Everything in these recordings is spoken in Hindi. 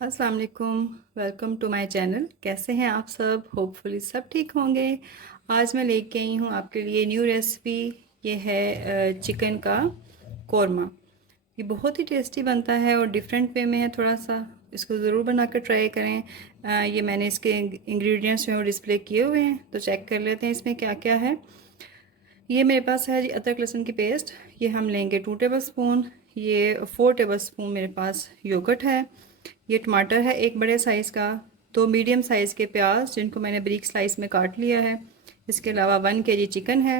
अस्सलाम वालेकुम। Welcome to my channel. कैसे हैं आप सब? होपफुली सब ठीक होंगे। आज मैं लेके आई हूँ आपके लिए न्यू रेसिपी। ये है चिकन का कौरमा। ये बहुत ही टेस्टी बनता है और डिफरेंट वे में है थोड़ा सा। इसको ज़रूर बनाकर ट्राई करें। ये मैंने इसके इंग्रेडिएंट्स में वो डिस्प्ले किए हुए हैं, तो चेक कर लेते हैं इसमें क्या क्या है। ये मेरे पास है जी अदरक लहसुन की पेस्ट। ये हम लेंगे 2 टेबल स्पून। ये 4 टेबल स्पून मेरे पास योगर्ट है। ये टमाटर है एक बड़े साइज़ का। 2 मीडियम साइज़ के प्याज जिनको मैंने बारीक स्लाइस में काट लिया है। इसके अलावा 1 kg चिकन है।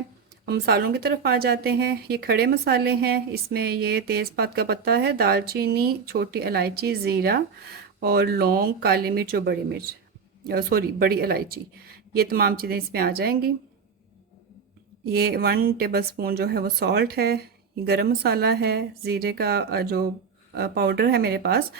हम मसालों की तरफ आ जाते हैं। ये खड़े मसाले हैं। इसमें ये तेज़पात का पत्ता है, दालचीनी, छोटी इलायची, ज़ीरा और लौंग, काली मिर्च और बड़ी मिर्च, सॉरी बड़ी इलायची। ये तमाम चीज़ें इसमें आ जाएंगी। ये 1 टेबल स्पून जो है वो सॉल्ट है। ये गरम मसाला है। ज़ीरे का जो पाउडर है मेरे पास,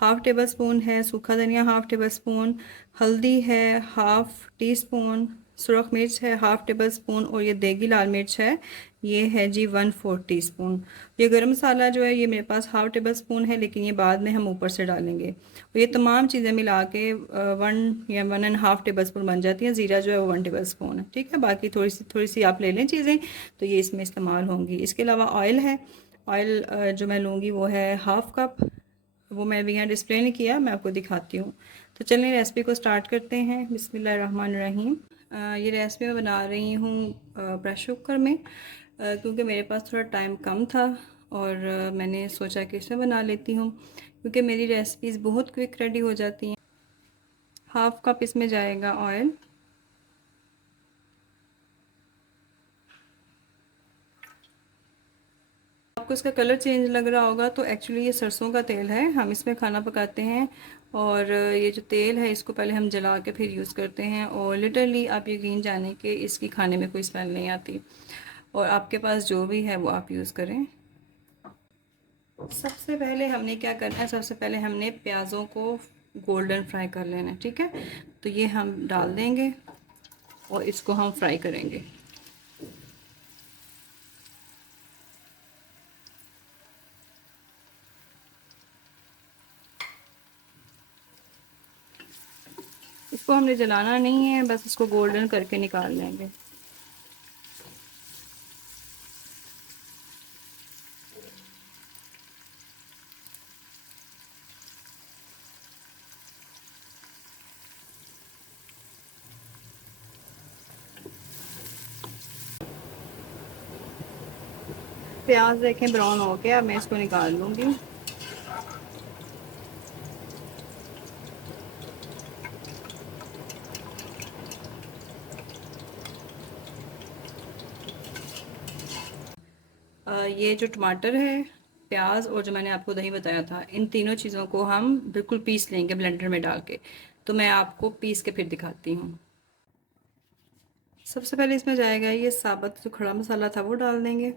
1/2 टेबल स्पून है। सूखा धनिया 1/2 टेबल स्पून। हल्दी है 1/2 टी स्पून। सुरख मिर्च है 1/2 टेबल स्पून। और ये देगी लाल मिर्च है, ये है जी 1/4 टी स्पून। ये गरम मसाला जो है ये मेरे पास 1/2 टेबल स्पून है, लेकिन ये बाद में हम ऊपर से डालेंगे। और ये तमाम चीज़ें मिला के 1 या 1.5 टेबल स्पून बन जाती है। ज़ीरा जो है वो 1 टेबल स्पून है, ठीक है। बाकी थोड़ी सी आप ले लें चीज़ें, तो ये इसमें इस्तेमाल होंगी। इसके अलावा ऑयल है। ऑयल जो मैं लूँगी वो है 1/2 कप। वो मैं अभी यहाँ डिस्प्ले नहीं किया, मैं आपको दिखाती हूँ। तो चलिए रेसिपी को स्टार्ट करते हैं। बिस्मिल्लाहिर्रहमानिर्रहीम। ये रेसिपी मैं बना रही हूँ प्रेशर कुकर में, क्योंकि मेरे पास थोड़ा टाइम कम था और मैंने सोचा कि इसमें बना लेती हूँ, क्योंकि मेरी रेसिपीज़ बहुत क्विक रेडी हो जाती हैं। 1/2 कप इसमें जाएगा ऑयल। आपको इसका कलर चेंज लग रहा होगा, तो एक्चुअली ये सरसों का तेल है। हम इसमें खाना पकाते हैं और ये जो तेल है इसको पहले हम जला के फिर यूज़ करते हैं, और लिटरली आप यकीन जाने कि इसकी खाने में कोई स्मेल नहीं आती। और आपके पास जो भी है वो आप यूज़ करें। सबसे पहले हमने क्या करना है, सबसे पहले हमने प्याज़ों को गोल्डन फ्राई कर लेना है, ठीक है। तो ये हम डाल देंगे और इसको हम फ्राई करेंगे। इसको हमने जलाना नहीं है, बस इसको गोल्डन करके निकाल लेंगे। प्याज देखें ब्राउन हो गया, अब मैं इसको निकाल लूँगी। ये जो टमाटर है, प्याज और जो मैंने आपको दही बताया था, इन तीनों चीज़ों को हम बिल्कुल पीस लेंगे ब्लेंडर में डाल के। तो मैं आपको पीस के फिर दिखाती हूँ। सबसे पहले इसमें जाएगा ये साबुत जो खड़ा मसाला था वो डाल देंगे।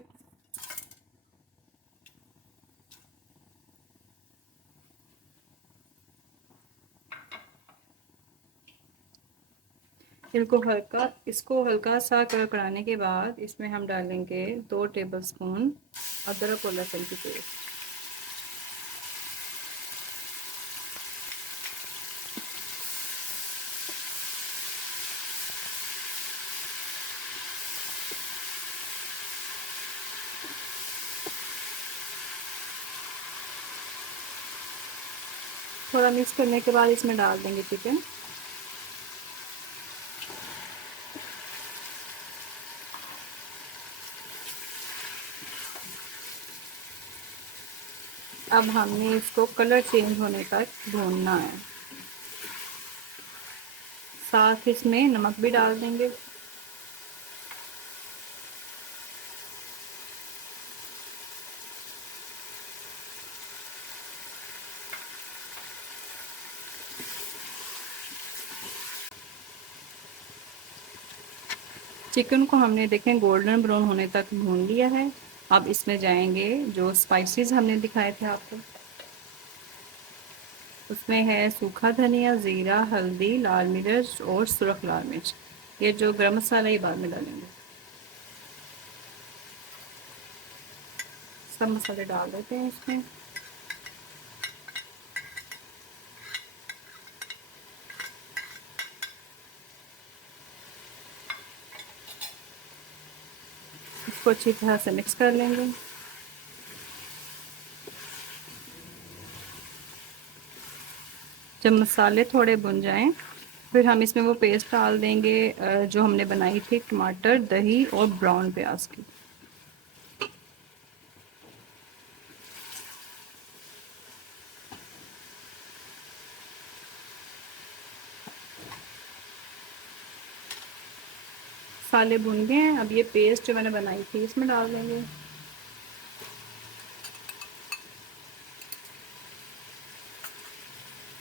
इसको हल्का सा कड़कड़ाने के बाद इसमें हम डालेंगे 2 टेबल स्पून अदरक और लहसुन की पेस्ट। थोड़ा मिक्स करने के बाद इसमें डाल देंगे चिकन। अब हमने इसको कलर चेंज होने तक भूनना है। साथ इसमें नमक भी डाल देंगे। चिकन को हमने देखें गोल्डन ब्राउन होने तक भून लिया है। अब इसमें जाएंगे जो स्पाइसेस हमने दिखाए थे आपको। उसमें है सूखा धनिया, ज़ीरा, हल्दी, लाल मिर्च और सुरख लाल मिर्च। ये जो गरम मसाला ये बाद में डालेंगे। सब मसाले डाल देते हैं इसमें। इसको अच्छी तरह से मिक्स कर लेंगे। जब मसाले थोड़े भुन जाएं, फिर हम इसमें वो पेस्ट डाल देंगे जो हमने बनाई थी, टमाटर, दही और ब्राउन प्याज की। मसाले भुन गए हैं, अब ये पेस्ट जो मैंने बनाई थी इसमें डाल देंगे।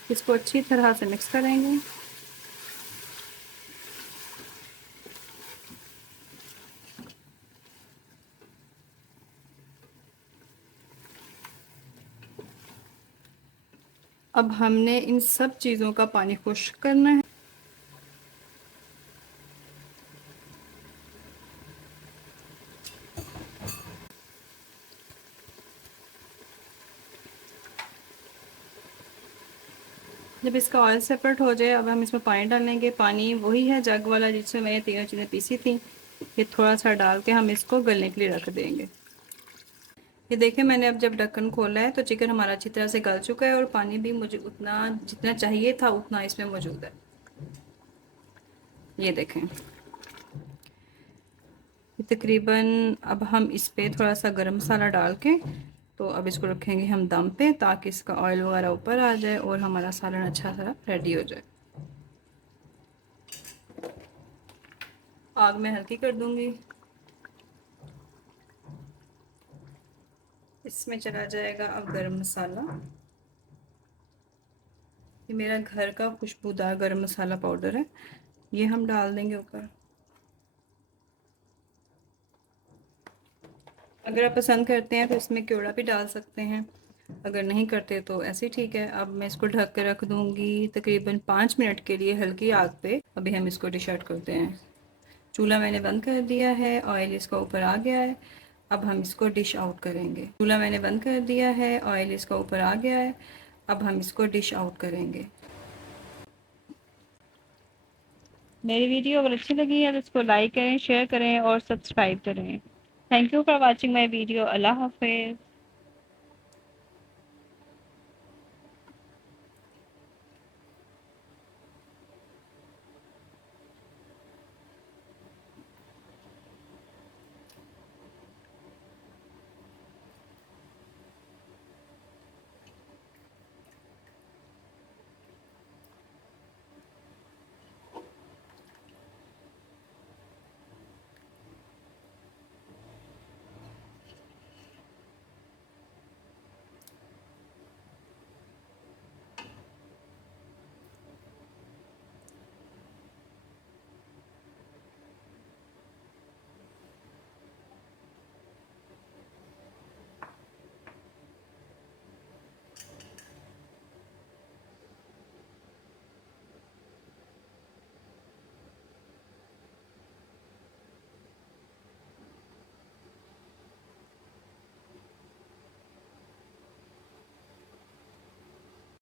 इसको अच्छी तरह से मिक्स करेंगे। अब हमने इन सब चीज़ों का पानी खुश्क करना है। जब इसका ऑयल सेपरेट हो जाए, अब हम इसमें पानी डालेंगे। पानी वही है जग वाला जिसमें मैंने तीनों चीज़ें पीसी थी। ये थोड़ा सा डाल के हम इसको गलने के लिए रख देंगे। ये देखें, मैंने अब जब ढक्कन खोला है तो चिकन हमारा अच्छी तरह से गल चुका है और पानी भी मुझे उतना जितना चाहिए था उतना इसमें मौजूद है। ये देखें, तकरीबन अब हम इस पे थोड़ा सा गरम मसाला डाल के तो अब इसको रखेंगे हम दम पे, ताकि इसका ऑयल वगैरह ऊपर आ जाए और हमारा सालन अच्छा सा रेडी हो जाए। आग में हल्की कर दूंगी। इसमें चला जाएगा अब गरम मसाला। ये मेरा घर का खुशबूदार गरम मसाला पाउडर है, ये हम डाल देंगे ऊपर। अगर आप पसंद करते हैं तो इसमें क्योड़ा भी डाल सकते हैं, अगर नहीं करते तो ऐसे ही ठीक है। अब मैं इसको ढक के रख दूंगी तकरीबन 5 मिनट के लिए हल्की आग पे। अभी हम इसको डिश आउट करते हैं। चूल्हा मैंने बंद कर दिया है, ऑयल इसका ऊपर आ गया है। अब हम इसको डिश आउट करेंगे। चूल्हा मैंने बंद कर दिया है, ऑयल इसका ऊपर आ गया है। अब हम इसको डिश आउट करेंगे। मेरी वीडियो अगर अच्छी लगी है तो इसको लाइक करें, शेयर करें और सब्सक्राइब करें। Thank you for watching my video. अल्लाह हाफिज़।